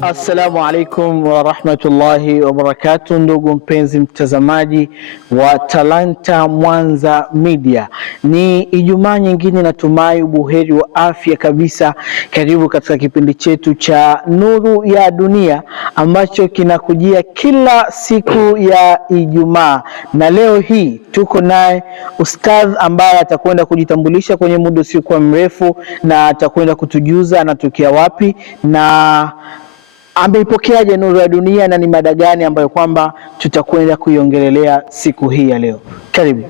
Assalamu alaikum wa rahmatullahi wa barakatuh, ndugu mpenzi mtazamaji wa Talanta Mwanza Media. Ni Ijumaa nyingine, natumai ubuheri wa afya kabisa. Karibu katika kipindi chetu cha Nuru ya Dunia ambacho kinakujia kila siku ya Ijumaa, na leo hii tuko naye ustadh ambaye atakwenda kujitambulisha kwenye muda usiokuwa mrefu, na atakwenda kutujuza anatokea wapi na ameipokeaje Nuru ya Dunia na ni mada gani ambayo kwamba tutakwenda kuiongelelea siku hii ya leo. Karibu.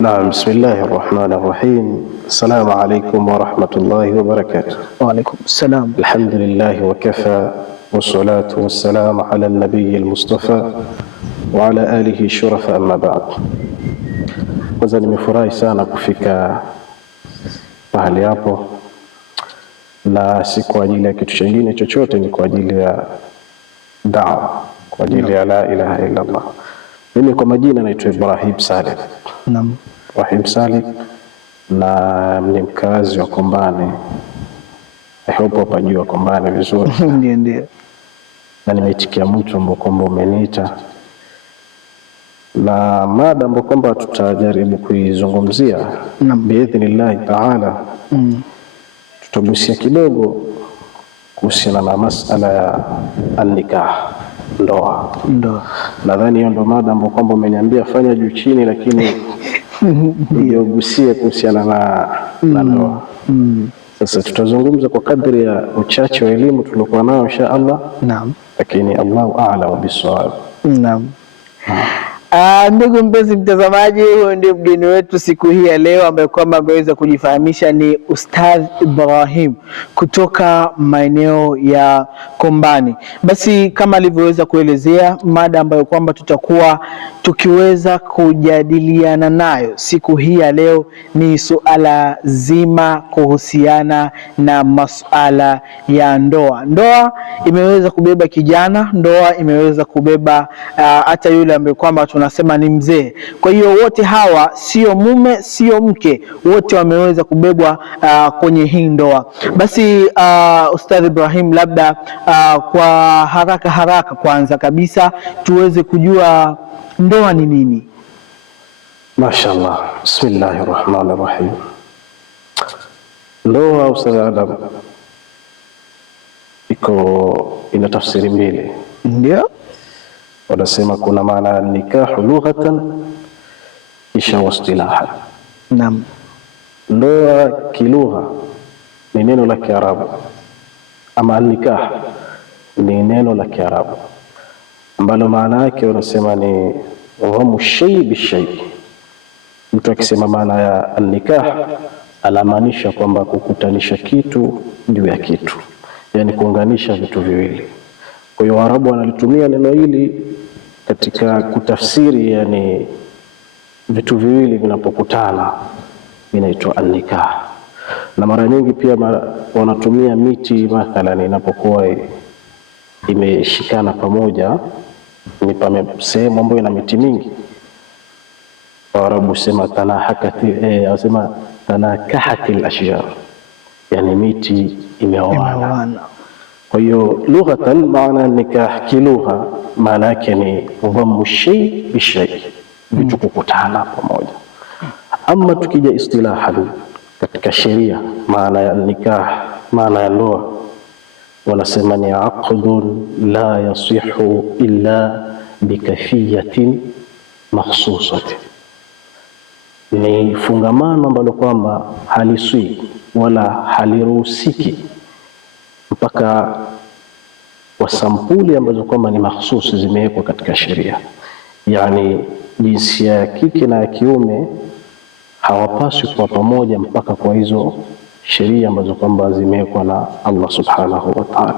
Naam, bismillahir rahmanir rahim. Assalamu alaykum wa rahmatullahi wa barakatuh. Wa alaykum assalam. Alhamdulillah wa kafa wassalatu wassalamu ala an-nabiyyil mustafa wa ala alihi shurafa, amma ba'd. Kwanza nimefurahi sana kufika pahali hapo, na si kwa ajili ya kitu kingine chochote, ni kwa ajili ya da'wa, kwa ajili ya la ilaha illa Allah. Mimi kwa majina naitwa Ibrahim Saleh. Naam. Ibrahim Saleh, na ni mkazi wa Kombani. Hapo pajua Kombani vizuri. Ndio ndio. Na nimeitikia mtu ambao kwamba umeniita, na mada ambayo kwamba tutajaribu kuizungumzia biidhnillah taala. Tutagusia kidogo kuhusiana na masala ya an-nikah, ndoa. Nadhani hiyo ndo mada ambayo kwamba umeniambia fanya juu chini, lakini ndio kuhusiana na ndoa. Sasa tutazungumza kwa kadri ya uchache wa elimu tuliokuwa nayo insha Allah. Naam. Lakini Allahu a'lam bis-sawab. Naam. Ndugu mpenzi mtazamaji, huyo ndio mgeni wetu siku hii ya leo ambaye kwamba ameweza kujifahamisha, ni Ustadh Ibrahim kutoka maeneo ya Kombani. Basi kama alivyoweza kuelezea, mada ambayo kwamba tutakuwa tukiweza kujadiliana nayo siku hii ya leo ni suala zima kuhusiana na masuala ya ndoa. Ndoa imeweza kubeba kijana, ndoa imeweza kubeba hata yule ambaye kwamba tunasema ni mzee. Kwa hiyo wote hawa sio mume sio mke, wote wameweza kubebwa kwenye hii ndoa. Basi Ustadh Ibrahim, labda kwa haraka kwanza kabisa tuweze kujua ndoa ni nini? Mashaallah, bismillahir rahmanir rahim. Ndoa Ustadh Adam ina tafsiri mbili. Ndio wanasema kuna maana nikahu lughatan kisha wastilaha. Naam. Ndoa kilugha ni neno la Kiarabu, ama nikah ni neno la Kiarabu ambalo maana yake wanasema ni dhamu shay bishay. Mtu akisema maana ya nikah anamaanisha kwamba kukutanisha kitu juu ya kitu, yani kuunganisha vitu viwili. Kwa hiyo Waarabu wanalitumia neno hili katika kutafsiri, yani vitu viwili vinapokutana vinaitwa an-nikah. Na mara nyingi pia wanatumia miti, mathalan inapokuwa imeshikana pamoja, ni sehemu ambayo ina miti mingi, Waarabu sema tanakahatil ashjar, yani miti imeoana. Kwa hiyo lughatan maana nikah kilugha maana yake ni dhammu shay bishay, vitu kukutana pamoja. Ama tukija istilahan katika sheria, maana ya nikah, maana ya ndoa, wanasema ni aqdun la yasihu illa bikafiyatin makhsusatin, ni fungamano ambalo kwamba haliswi wala haliruhusiki mpaka kwa sampuli ambazo kwamba ni mahsusi zimewekwa katika sheria. Yani jinsia ya kike na ya kiume hawapaswi kuwa pamoja mpaka kwa hizo sheria ambazo kwamba zimewekwa na Allah subhanahu wa ta'ala.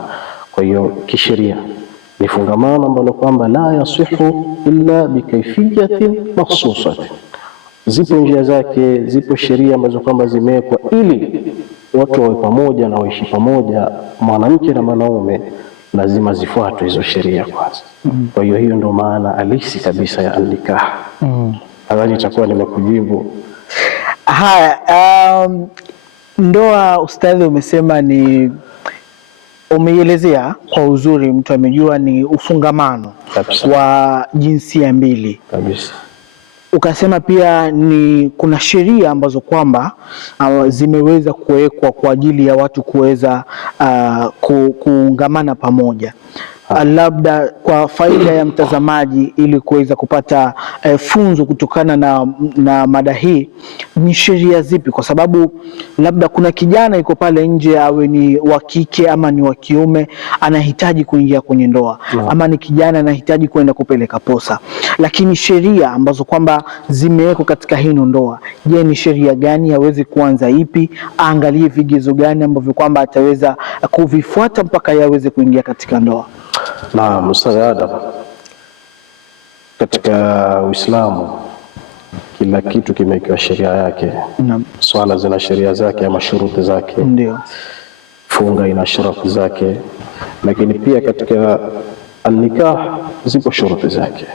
Kwa hiyo kisheria ni fungamano ambalo kwamba la yasihu illa bikayfiyatin makhsusatin. Zipo njia zake, zipo sheria ambazo kwamba zimewekwa ili watu wawe pamoja na waishi pamoja, mwanamke na mwanaume, lazima zifuatwe hizo sheria kwanza. Kwa hiyo hiyo ndio maana halisi kabisa ya nikah. Nadhani itakuwa nimekujibu. Haya, ndoa ustadhi umesema ni Umeielezea kwa uzuri, mtu amejua ni ufungamano wa jinsia mbili kabisa. Ukasema pia kuna sheria ambazo kwamba zimeweza kuwekwa kwa ajili ya watu kuweza kuungamana pamoja. Labda kwa faida ya mtazamaji, ili kuweza kupata funzo kutokana na mada hii, ni sheria zipi? Kwa sababu labda kuna kijana yuko pale nje, awe ni wa kike ama ni wa kiume, anahitaji kuingia kwenye ndoa ama ni kijana anahitaji kwenda kupeleka posa, lakini sheria ambazo kwamba zimewekwa katika hino ndoa, je, ni sheria gani? Aweze kuanza ipi? Aangalie vigezo gani ambavyo kwamba ataweza kuvifuata mpaka yaweze kuingia katika ndoa? Naam, Ustadh Adam, katika Uislamu kila kitu kimewekewa sheria yake. Swala zina sheria zake ama shuruti zake. Ndio. Funga ina shuruti zake, lakini pia katika nikah zipo shuruti zake,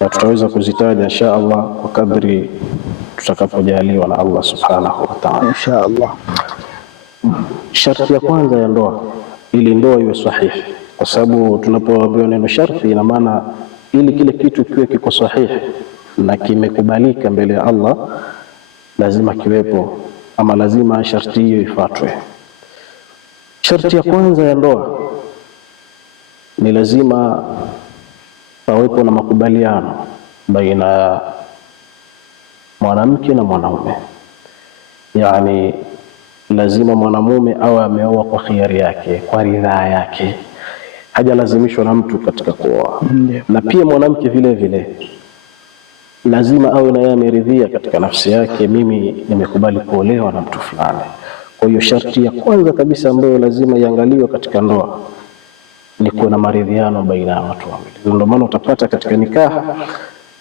na tutaweza kuzitaja insha Allah kwa kadri tutakapojaliwa na Allah subhanahu wa ta'ala insha Allah. Sharti ya kwanza ya ndoa, ili ndoa iwe sahihi, kwa sababu tunapoambiwa neno sharti, ina maana ili kile kitu kiwe kiko sahihi na kimekubalika mbele ya Allah, lazima kiwepo, ama lazima sharti hiyo ifuatwe. Sharti ya kwanza ya ndoa ni lazima pawepo na makubaliano baina ya mwanamke na mwanaume. Yani lazima mwanamume awe ameoa kwa khiari yake, kwa ridhaa yake, hajalazimishwa na mtu katika kuoa. Na pia mwanamke vile vile lazima awe na yeye ameridhia katika nafsi yake, mimi nimekubali kuolewa na mtu fulani. Kwa hiyo sharti ya kwanza kabisa ambayo lazima iangaliwe katika ndoa ni kuwa na maridhiano baina ya watu wawili. Ndio maana utapata katika nikaha,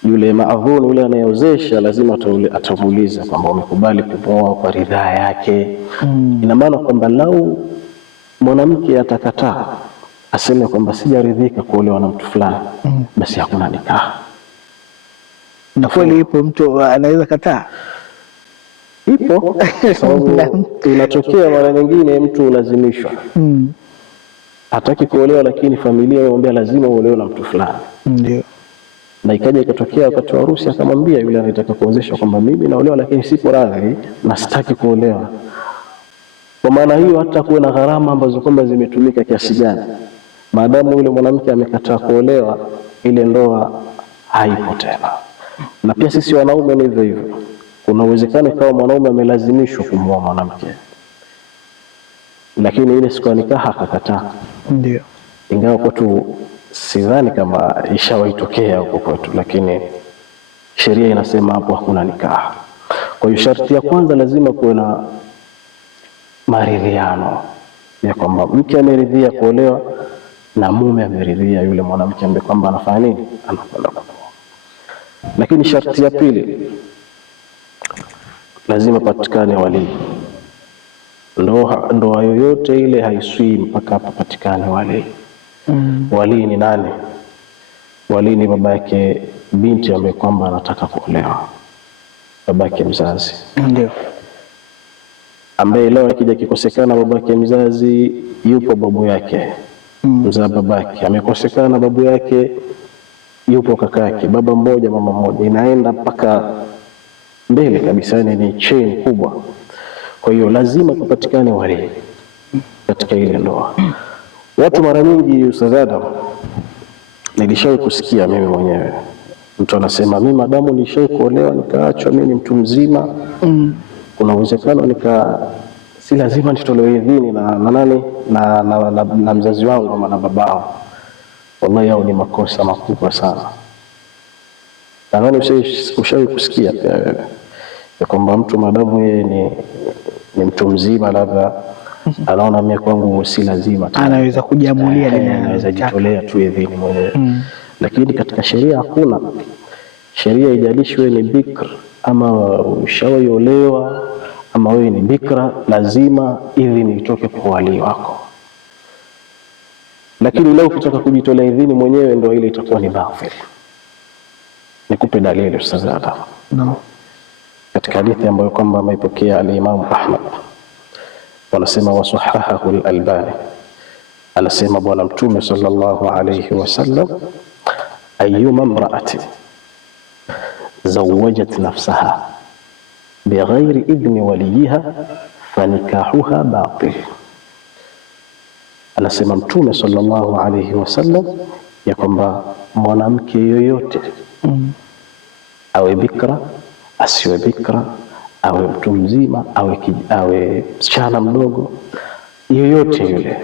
yule maadhun, yule anayeozesha, lazima atamuuliza kwamba umekubali kuoa kwa ridhaa yake. Ina maana kwamba lau mwanamke atakataa, aseme kwamba sijaridhika kuolewa na mtu fulani, basi hakuna nikaha. Na kweli ipo, mtu anaweza kataa? Ipo. Sababu inatokea mara nyingine mtu lazimishwa, hataki kuolewa, lakini familia inamwambia lazima uolewe na mtu fulani. Ndio. Na ikaja ikatokea wakati wa harusi, akamwambia yule anayetaka kuozesha kwamba mimi naolewa, lakini sipo radhi na sitaki kuolewa. Kwa maana hiyo, hata kuwe na gharama ambazo kwamba zimetumika kiasi gani, maadamu yule mwanamke amekataa kuolewa, ile ndoa haipo tena. Na pia sisi wanaume ni hivyo hivyo. Kuna uwezekano kama mwanaume amelazimishwa kumwoa mwanamke, lakini ile siku ya nikaha akakataa. Ndio. Ingawa kwetu sidhani kama ishawaitokea huko kwetu, lakini sheria inasema hapo hakuna nikaha. Kwa hiyo sharti ya kwanza lazima kuwe na maridhiano ya kwamba mke ameridhia kuolewa na mume ameridhia yule mwanamke ambaye kwamba anafanya nini, anakwenda kuoa. Lakini sharti ya pili, lazima patikane wali. Ndoa yoyote ile haiswi mpaka patikane wali. Wali ni nani? Wali ni baba yake binti ambaye kwamba anataka kuolewa, baba yake mzazi. Ndio. Ambaye leo akija kikosekana baba yake mzazi, yupo babu yake mzaa babake, amekosekana babu yake, yupo kaka yake, baba mmoja mama mmoja, inaenda mpaka mbele kabisa, ni chain kubwa. Kwa hiyo lazima kupatikane wali katika ile ndoa. Watu mara nyingi, Ustadh Adam, nilishawahi kusikia mimi mwenyewe, mtu anasema mimi madamu nilishawahi kuolewa nikaachwa, mimi ni mtu mzima, kuna uwezekano si lazima nitolewe idhini na nani na mzazi wangu ama na babao. Wallahi hao ni makosa makubwa sana. Nadhani ushawahi kusikia pia wewe ya kwamba mtu madamu yeye ni mtu mzima, labda anaona mimi kwangu si lazima, anaweza kujiamulia, anaweza jitolea tu idhini mwenyewe. Lakini katika sheria hakuna. Sheria ijalishi wewe ni bikra ama ushawaiolewa ama wewe ni bikra, lazima idhini itoke kwa wali wako. Lakini leo ukitaka kujitolea idhini mwenyewe, ndio ile itakuwa ni batil. Nikupe dalili Ustadh Adam. No. Katika hadithi ambayo kwamba ameipokea al-Imam Ahmad, wanasema wasahahahu al-Albani Anasema Bwana Mtume sallallahu alayhi wasallam, ayyuma imra'atin zawwajat nafsaha bighairi idhni waliyiha fanikahuha batil. Anasema Mtume sallallahu alayhi wasallam ya kwamba mwanamke yoyote awe bikra, asiwe bikra, awe mtu mzima, awe msichana mdogo, yoyote yule,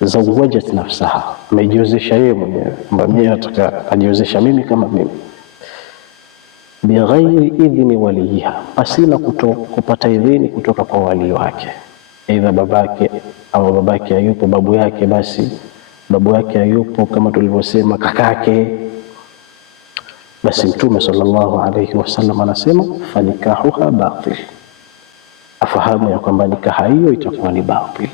zawajat nafsaha, amejiozesha yeye mwenyewe, kwamba mimi nataka ajiozesha mimi kama mimi, bighairi idhni waliyiha, pasina kupata idhini kutoka kwa wali wake, aidha babake au babake hayupo, babu yake, basi babu yake hayupo, kama tulivyosema kakake, basi Mtume sallallahu alayhi wasallam anasema fanikahuha batil, afahamu ya kwamba nikaha hiyo itakuwa ni batil.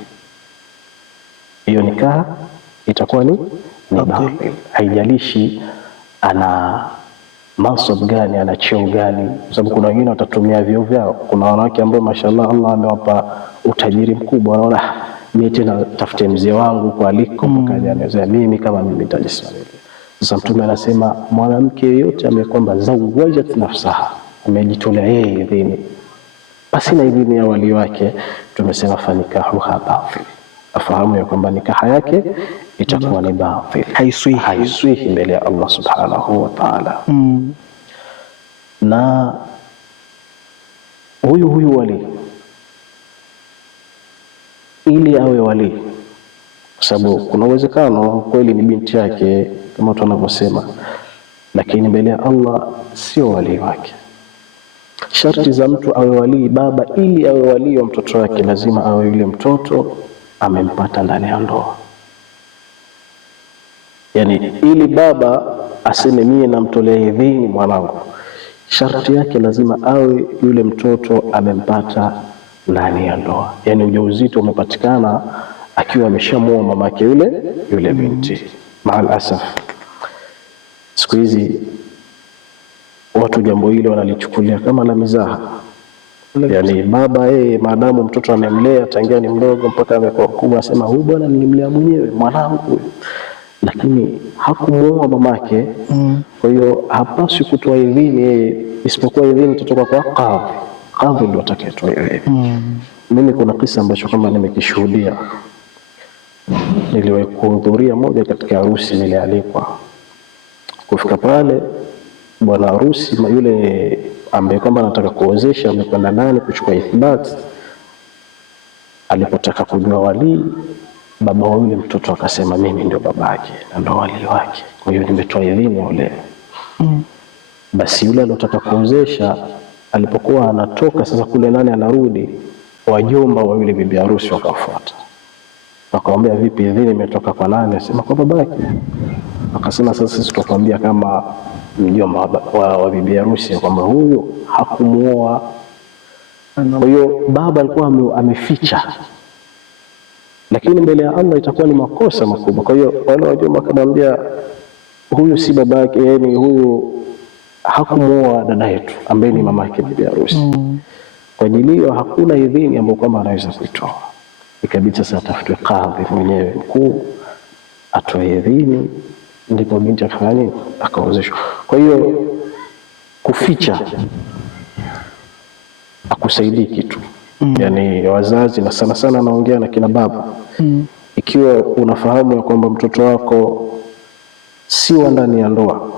Hiyo nikaha itakuwa ni batil, haijalishi ana mansab gani, ana cheo gani, kwa sababu kuna wengine watatumia vyeo vyao. Kuna wanawake ambao mashallah Allah amewapa utajiri mkubwa, wanaona mimi tena tafute mzee wangu kwa aliko mpaka anaweza mimi kama mimi nitajisimamia. Sasa Mtume anasema mwanamke yeyote amekwamba zawajat nafsaha, amejitolea yeye idhini basi na idhini ya wali wake, tumesema fanikahuha batil, afahamu ya kwamba nikaha yake itakuwa ni batil, haiswihi mbele ya Allah subhanahu wa ta'ala. Na huyu wali, ili awe wali, kwa sababu kuna uwezekano kweli ni binti yake kama watu wanavyosema, lakini mbele ya Allah sio wali wake. Sharti za mtu awe wali baba, ili awe wali wa mtoto wake, lazima awe yule mtoto amempata ndani ya ndoa. Yani ili baba aseme mie namtolea idhini mwanangu, sharti yake lazima awe yule mtoto amempata ndani ya ndoa, yani ujauzito umepatikana akiwa ameshamuoa mamake yule binti. Maal asaf, siku hizi watu jambo hilo wanalichukulia kama la mizaha. Yani baba yeye maadamu mtoto amemlea tangia ni mdogo mpaka amekuwa mkubwa, asema huyu bwana nilimlea mwenyewe mwanangu, lakini hakumuoa mamake. Kwa hiyo hapaswi kutoa idhini yeye, isipokuwa idhini kutoka kwa kadhi. Kadhi ndio atakayetoa idhini. Mimi kuna kisa ambacho kama nimekishuhudia. Niliwahi kuhudhuria moja katika harusi, nilialikwa. Kufika pale, bwana harusi yule ambaye kwamba anataka kuozesha amekwenda ndani kuchukua ithbat. Alipotaka kujua wali, baba wa yule mtoto akasema mimi ndio babake na ndio wali wake, kwa hiyo nimetoa idhini ya ule. Basi yule aliyotaka kuozesha alipokuwa anatoka sasa kule nani anarudi, wajomba wa yule bibi harusi wakafuata. Wakamwambia vipi, idhini imetoka kwa nani? Asema kwa babake. Akasema sasa sisi tutakwambia kama mjomba wa bibi harusi kwamba huyu hakumuoa. Kwa hiyo baba alikuwa ameficha, lakini mbele ya Allah itakuwa ni makosa makubwa. Kwa hiyo wale wajomba akamwambia huyu si babake, yani huyu hakumuoa dada yetu ambaye ni mama yake bibi harusi. Kwa ajili hiyo hakuna idhini ambayo kwamba anaweza kuitoa. Ikabidi sasa atafutwe kadhi mwenyewe mkuu atoe idhini, ndipo binti akafanya nini, akaozeshwa. Kwa hiyo kuficha akusaidii kitu. Yani wazazi, na sana sana naongea na kina baba, ikiwa unafahamu ya kwamba mtoto wako si wa ndani ya ndoa,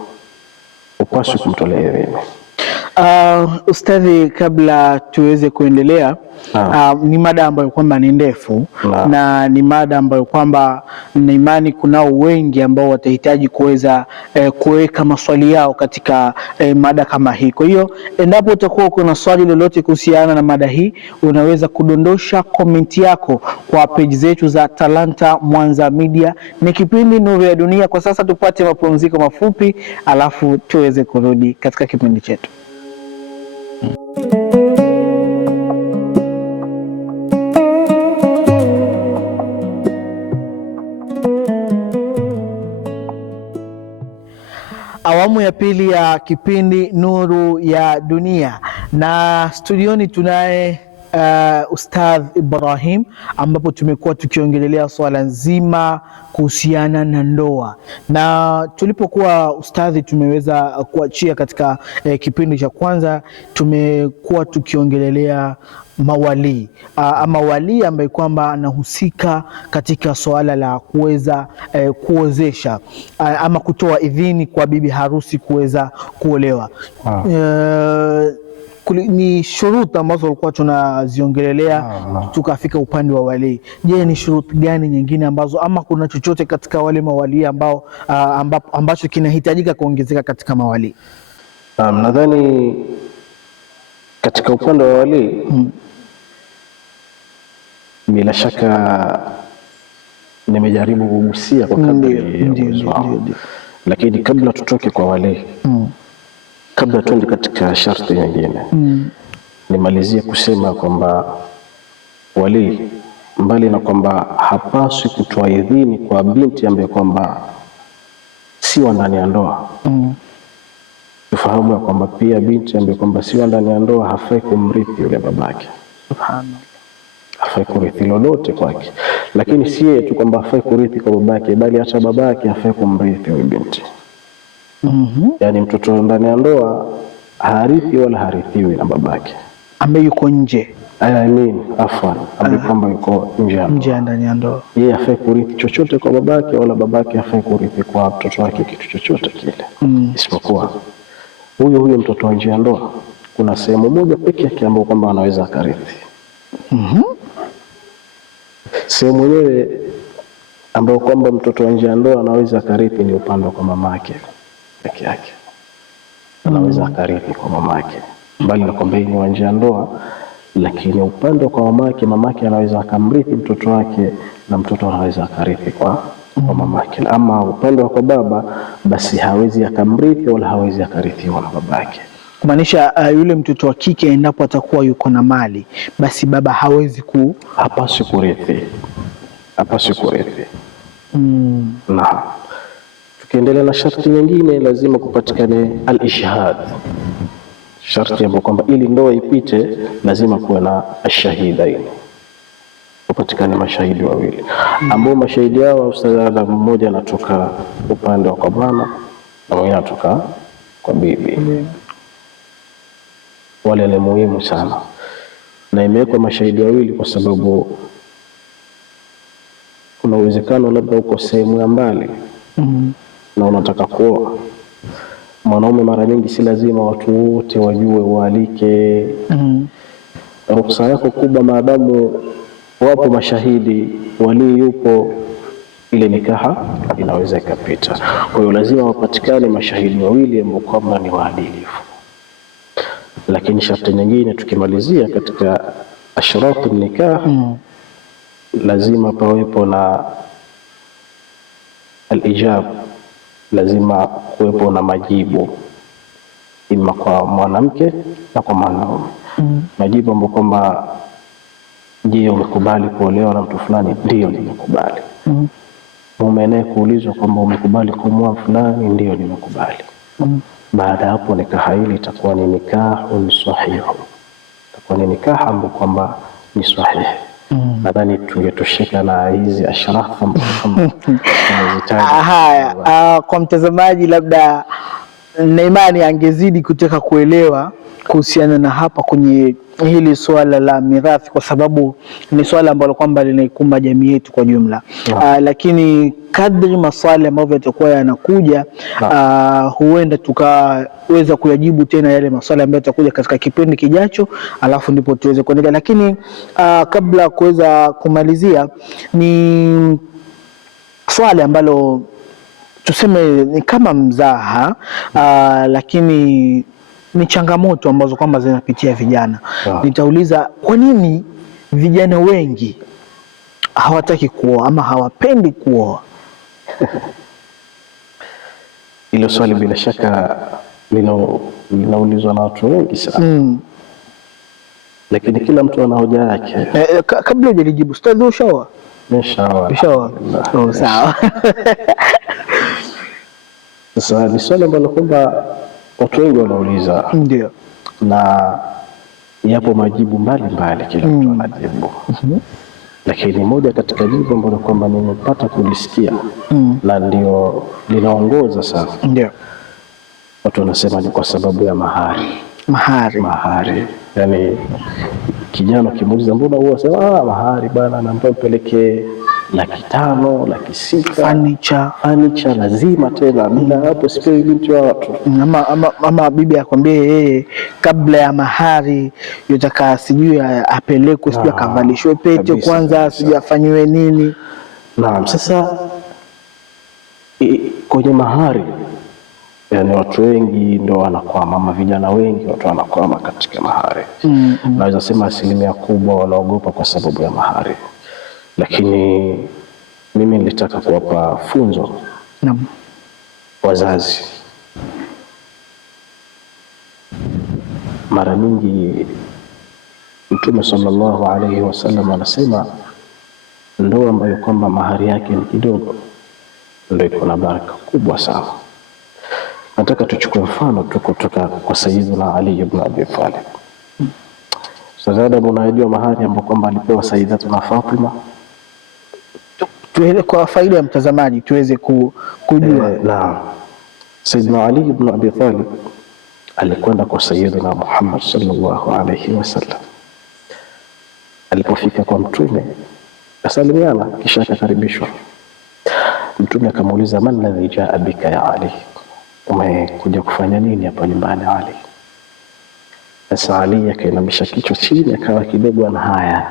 upaswi kumtolea idhini. Ustadhi, kabla tuweze kuendelea, ni mada ambayo kwamba ni ndefu na ni mada ambayo kwamba na imani kunao wengi ambao watahitaji kuweza kuweka maswali yao katika mada kama hii. Kwa hiyo endapo utakuwa kuna swali lolote kuhusiana na mada hii, unaweza kudondosha komenti yako kwa page zetu za Talanta Mwanza Media. Ni kipindi Nuru ya Dunia. Kwa sasa tupate mapumziko mafupi, alafu tuweze kurudi katika kipindi chetu. Awamu ya pili ya kipindi Nuru ya Dunia, na studioni tunaye Ustadh Ibrahim, ambapo tumekuwa tukiongelelea swala nzima kuhusiana na ndoa, na tulipokuwa ustadhi tumeweza kuachia katika kipindi cha kwanza, tumekuwa tukiongelelea mawalii ama walii ambaye kwamba anahusika katika swala la kuweza kuozesha ama kutoa idhini kwa bibi harusi kuweza kuolewa. Ni shuruti ambazo tulikuwa tunaziongelelea tukafika upande wa walii. Je, ni shuruti gani nyingine ambazo ama kuna chochote katika wale mawalii ambacho kinahitajika kuongezeka katika mawalii? Nadhani katika upande wa walii bila shaka nimejaribu kugusia kwa kadri ya uwezo wangu, lakini kabla tutoke kwa walii, kabla tuende katika sharti nyingine, nimalizie kusema kwamba walii, mbali na kwamba hapaswi kutoa idhini kwa binti ambaye kwamba si wa ndani ya ndoa, tufahamu ya kwamba pia binti ambaye kwamba si wa ndani ya ndoa hafai kumrithi yule babake. Subhanallah, hafai kurithi lolote kwake. Lakini si yeye tu kwamba hafai kurithi kwa babake, bali hata babake hafai kumrithi yule binti. Yani mtoto ndani ya ndoa harithi wala harithiwi na babake ambaye yuko nje, ambaye kwamba yuko nje ndani ya ndoa. Yeye hafai kurithi chochote kwa babake, wala babake hafai kurithi kwa mtoto wake kitu chochote kile, isipokuwa huyo mtoto wa nje ya ndoa. Kuna sehemu moja pekee yake ambayo kwamba anaweza akarithi. Sehemu yenyewe ambayo kwamba mtoto wa nje ya ndoa anaweza akarithi ni upande kwa mamake peke yake. Anaweza akarithi kwa mamake, bali na kwamba ni wa nje ya ndoa, lakini upande kwa mamake anaweza akamrithi mtoto wake, na mtoto anaweza akarithi kwa mamake. Ama upande wa kwa baba, basi hawezi akamrithi wala hawezi akarithiwa na babake. Kumaanisha yule mtoto wa kike endapo atakuwa yuko na mali, basi baba hapaswi kurithi. Na tukiendelea na sharti nyingine, lazima kupatikane al-ishhad. Sharti ambapo kwamba ili ndoa ipite lazima kuwe na ashahidaini, kupatikane mashahidi wawili, ambao mashahidi hao ustadha mmoja anatoka upande wa kwa bwana na mwingine anatoka kwa bibi. Wale ni muhimu sana, na imewekwa mashahidi wawili kwa sababu kuna uwezekano labda uko sehemu ya mbali na unataka kuoa. Mwanaume mara nyingi si lazima watu wote wajue waalike. Ruksa yako kubwa maadamu wapo mashahidi, walii yupo, ile nikaha inaweza ikapita. Kwa hiyo lazima wapatikane mashahidi wawili ambao kwamba ni waadilifu. Lakini sharti nyingine tukimalizia katika ashratu nikah, lazima pawepo na al-ijab, lazima kuwepo na majibu, ima kwa mwanamke na kwa mwanaume. Majibu ambapo kwamba, je, umekubali kuolewa na mtu fulani? Ndio, nimekubali. Mume naye kuulizwa kwamba umekubali kumwoa fulani? Ndio, nimekubali. Baada hapo nikaha hili itakuwa ni nikahun sahihu, itakuwa ni nikaha ambapo kwamba ni sahihi. Nadhani tungetosheka na hizi ashrafu haya. Kwa mtazamaji labda na imani angezidi kutaka kuelewa kuhusiana na hapa kwenye hili swala la mirathi, kwa sababu ni swala ambalo kwamba linaikumba jamii yetu kwa jumla. Lakini kadri maswali ambavyo yatakuwa yanakuja, huenda tukaweza kuyajibu tena yale maswali ambayo yatakuja katika kipindi kijacho, alafu ndipo tuweze kuendelea. Lakini kabla kuweza kumalizia, ni swali ambalo tuseme ni kama mzaha, lakini ni changamoto ambazo kwamba zinapitia vijana. Nitauliza, kwa nini vijana wengi hawataki kuoa ama hawapendi kuoa? Hilo swali bila shaka linaulizwa na watu wengi sana. Lakini kila mtu ana hoja yake. Kabla hujalijibu, ustadhi, ushaoa? Nishaoa. Sawa. Sasa ni swali ambalo kwamba watu wengi wanauliza. Ndio. Na yapo majibu mbalimbali, kila mtu anajibu. Lakini moja katika jibu ambalo kwamba nimepata kulisikia na ndio linaongoza sana, ndio watu wanasema ni kwa sababu ya mahari. Mahari. Yani kijana kimuuliza mbona huwa sema mahari bana, naomba upelekee 500,000, 600,000 furniture lazima tena, bila hapo sipewi binti wa watu. Ama bibi akwambie yeye kabla ya mahari yotaka sijui apelekwe, sijui akavalishwe pete kwanza, sijui afanywe nini. Naam, sasa kwenye mahari, yani watu wengi ndio wanakwama, ama vijana wengi watu wanakwama katika mahari. Naweza sema 1% kubwa wanaogopa kwa sababu ya mahari. Lakini mimi nilitaka kuwapa funzo wazazi. Mara nyingi Mtume sallallahu alayhi wasallam anasema ndoa ambayo kwamba mahari yake ni kidogo ndio iko na baraka kubwa sana. Nataka tuchukue mfano tu kutoka kwa Sayyidina Ali ibn Abi Talib. Sasa unajua mahari ambayo kwamba alipewa Sayyidatuna Fatima, tuele kwa faida ya mtazamaji tuweze kujua. Naam, Sayyidina Ali ibn Abi Talib alikwenda kwa Sayyidina Muhammad sallallahu alayhi wasallam. Alipofika kwa Mtume asalimiana, kisha akakaribishwa. Mtume akamuuliza, man ladhi jaa bika ya Ali, umekuja kufanya nini hapa nyumbani Ali? Sasa Ali akainamisha kichwa chini, akawa kidogo ana haya.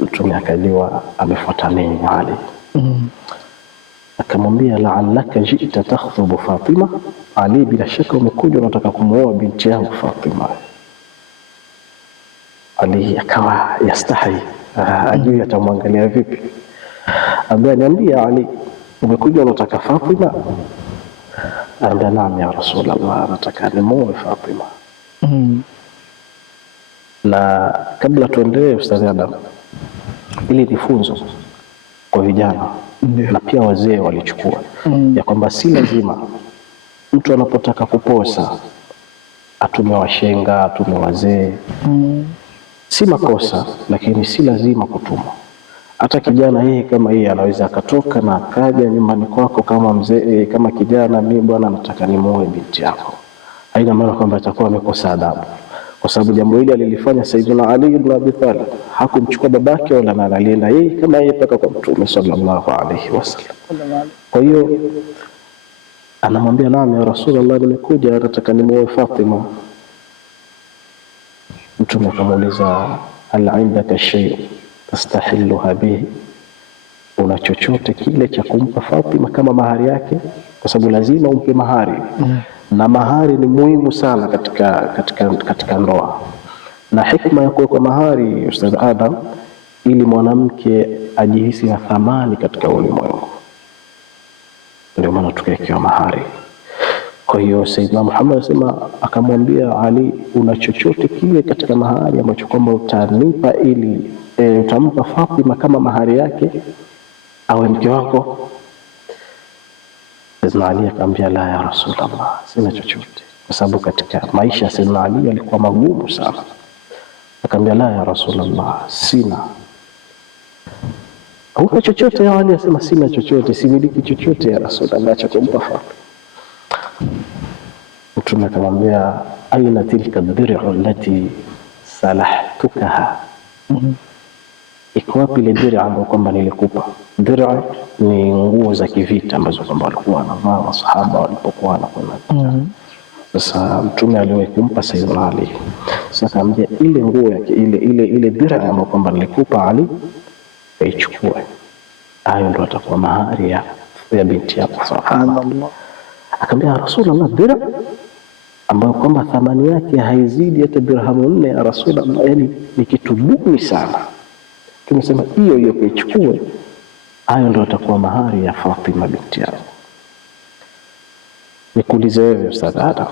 Mtume akajua amefuata nini Ali. Akamwambia, la'allaka ji'ta takhthubu Fatima. Ali, bila shaka umekuja unataka kumuoa binti yangu Fatima. Ali akawa yastahi, ajui atamwangalia vipi. Ambia, niambia Ali, umekuja unataka Fatima? Ambia, naam ya Rasulullah, nataka nimuoe Fatima. Na kabla tuendelee, Ustadh Adam, ili ni funzo kwa vijana na pia wazee walichukua ya kwamba si lazima mtu anapotaka kuposa atume washenga, atume wazee. Si makosa, lakini si lazima kutuma. Hata kijana yeye kama yeye anaweza akatoka na akaja nyumbani kwako kama mzee, kama kijana, mimi bwana nataka nimuoe binti yako. Haina maana kwamba atakuwa amekosa adabu, kwa sababu jambo hili alilifanya Sayyidina Ali ibn Abi Talib. Hakumchukua babake wala nani, alienda yeye kama yeye paka kwa Mtume sallallahu alayhi wasallam. Kwa hiyo anamwambia, naam ya Rasulullah, nimekuja nataka nimuoe Fatima. Mtume akamuuliza, hal indaka shay tastahilluha bihi, una chochote kile cha kumpa Fatima kama mahari yake? Kwa sababu lazima umpe mahari. Na mahari ni muhimu sana katika ndoa. Na hikma ya kuweka mahari, Ustadh Adam, ili mwanamke ajihisi na thamani katika ulimwengu. Ndio maana tukawekewa mahari. Kwa hiyo Sayyidina Muhammad asema, akamwambia Ali, una chochote kile katika mahari ambacho kwamba utanipa ili utampa Fatima kama mahari yake awe mke wako? Sayyidina Ali akamwambia, la ya Rasulullah, sina chochote, kwa sababu katika maisha ya Sayyidina Ali alikuwa magumu sana. Akamwambia, la ya Rasulullah, sina. Huna chochote ya Ali? Asema, sina chochote, similiki chochote ya Rasulullah cha kumpa Fatima. Mtume akamwambia, aina tilka dir'u allati salahtukaha, iko wapi ile dir'a ambayo kwamba nilikupa? Dir'a ni nguo za kivita ambazo kwamba walikuwa wanavaa masahaba walipokuwa wanakwenda. Sasa Mtume aliwahi kumpa Sayyidina Ali. Sasa akamwambia, ile nguo yake ile dir'a ambayo kwamba nilikupa Ali, aichukue, hayo ndio atakuwa mahari ya binti yako. Subhanallah. Akamwambia, Rasulullah, dir'a ambayo kwamba thamani yake haizidi hata dirhamu 4 ya Rasulullah, yani ni kitu duni sana. Tumesema hiyo kuichukue, hayo ndio atakuwa mahari ya Fatima binti yako. Nikuulize wewe Ustadh Adam,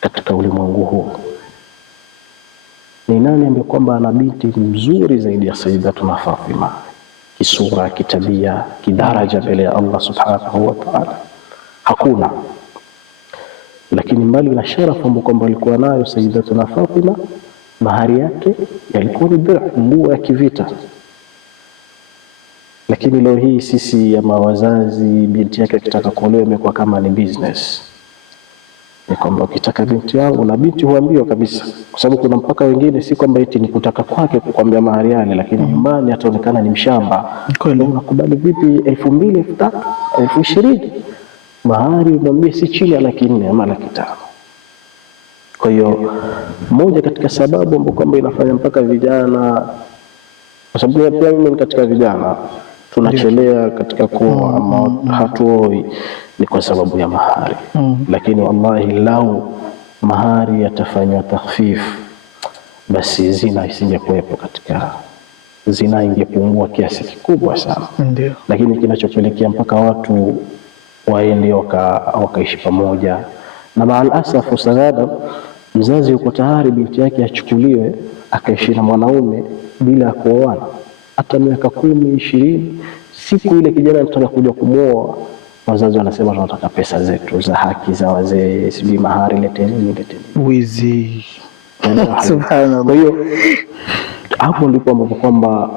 katika ulimwengu huu ni nani ambaye kwamba ana binti mzuri zaidi ya Sayyidatuna Fatima, kisura, kitabia, kidaraja mbele ya Allah subhanahu wa ta'ala? Hakuna. lakini mbali na sharafu ambayo kwamba alikuwa nayo Sayyidatuna Fatima, mahari yake yalikuwa ni nguo ya kivita. Lakini leo hii sisi ama wazazi, binti yake akitaka kuolewa imekuwa kama ni business. Ni kwamba ukitaka binti yangu, na binti huambiwa kabisa, kwa sababu kuna mpaka wengine si kwamba eti ni kutaka kwake kukwambia mahari yale, lakini nyumbani ataonekana ni mshamba. Unakubali vipi 2,000, 3,000, 20,000? Mahari mwambie si chini ya 400,000 ama 500,000. Kwa hiyo moja katika sababu ambapo kwamba inafanya mpaka vijana, kwa sababu pia mimi katika vijana tunachelea katika kuoa ama hatuoi, ni kwa sababu ya mahari. Lakini wallahi lau mahari yatafanywa takhfif, basi zina isingekuwepo, katika zina ingepungua kiasi kikubwa sana. Lakini kinachopelekea mpaka watu waende wakaishi pamoja, na maal asafu sagada, mzazi yuko tayari binti yake achukuliwe akaishi na mwanaume bila ya kuoana hata miaka 10, 20. Siku ile kijana anataka kuja kumwoa, wazazi wanasema tunataka pesa zetu za haki za wazee, sijui mahari leteni. Wizi. Subhanallah. Kwa hiyo hapo ndipo ambapo kwamba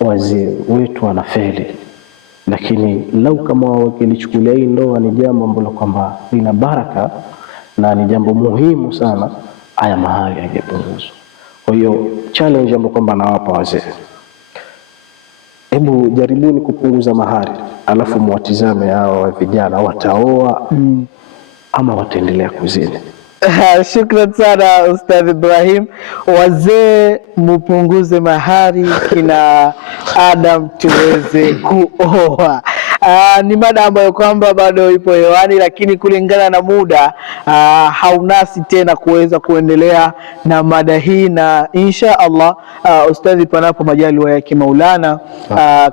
wazee wetu wanafeli. Lakini lau kama wakilichukulia hii ndoa ni jambo ambalo kwamba lina baraka na ni jambo muhimu sana, haya mahari yangepunguzwa. Kwa hiyo challenge ambayo kwamba nawapa wazee, hebu jaribuni kupunguza mahari, alafu muwatizame hawa vijana wataoa ama wataendelea kuzini. Shukran sana Ustadh Ibrahim. Wazee mupunguze mahari, kina Adam tuweze kuoa. Ni mada ambayo kwamba bado ipo hewani, lakini kulingana na muda haunasi tena kuweza kuendelea na mada hii, na insha Allah ustadhi, panapo majaliwa yake Maulana,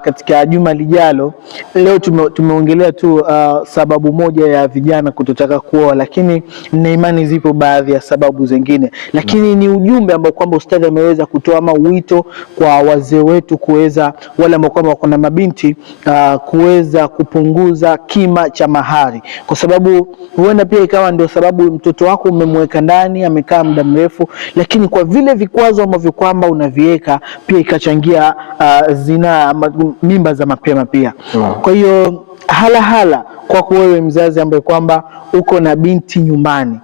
katika juma lijalo. Leo tumeongelea tu sababu moja ya vijana kutotaka kuoa, lakini na imani zipo baadhi ya sababu zingine, lakini ni ujumbe ambao kwamba ustadhi ameweza kutoa, ama wito kwa wazee wetu kuweza, wale ambao kwamba wako na mabinti, kuweza kupunguza kima cha mahari, kwa sababu huenda pia ikawa ndio sababu mtoto wako umemweka ndani amekaa muda mrefu, lakini kwa vile vikwazo ambavyo kwamba unaviweka pia ikachangia zina mimba za mapema pia. Kwa hiyo hala kwako wewe mzazi ambaye kwamba uko na binti nyumbani,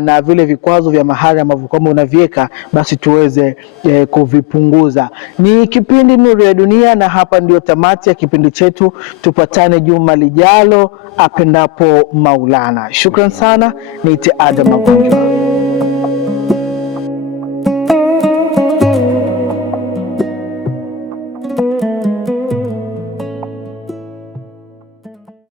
na vile vikwazo vya mahari ambavyo kwamba unaviweka, basi tuweze kuvipunguza. Ni kipindi Nuru ya Dunia, na hapa ndio tamati ya kipindi chetu. Tupatane juma lijalo, apendapo Maulana. Shukran sana. Niite Adam Magonjwa.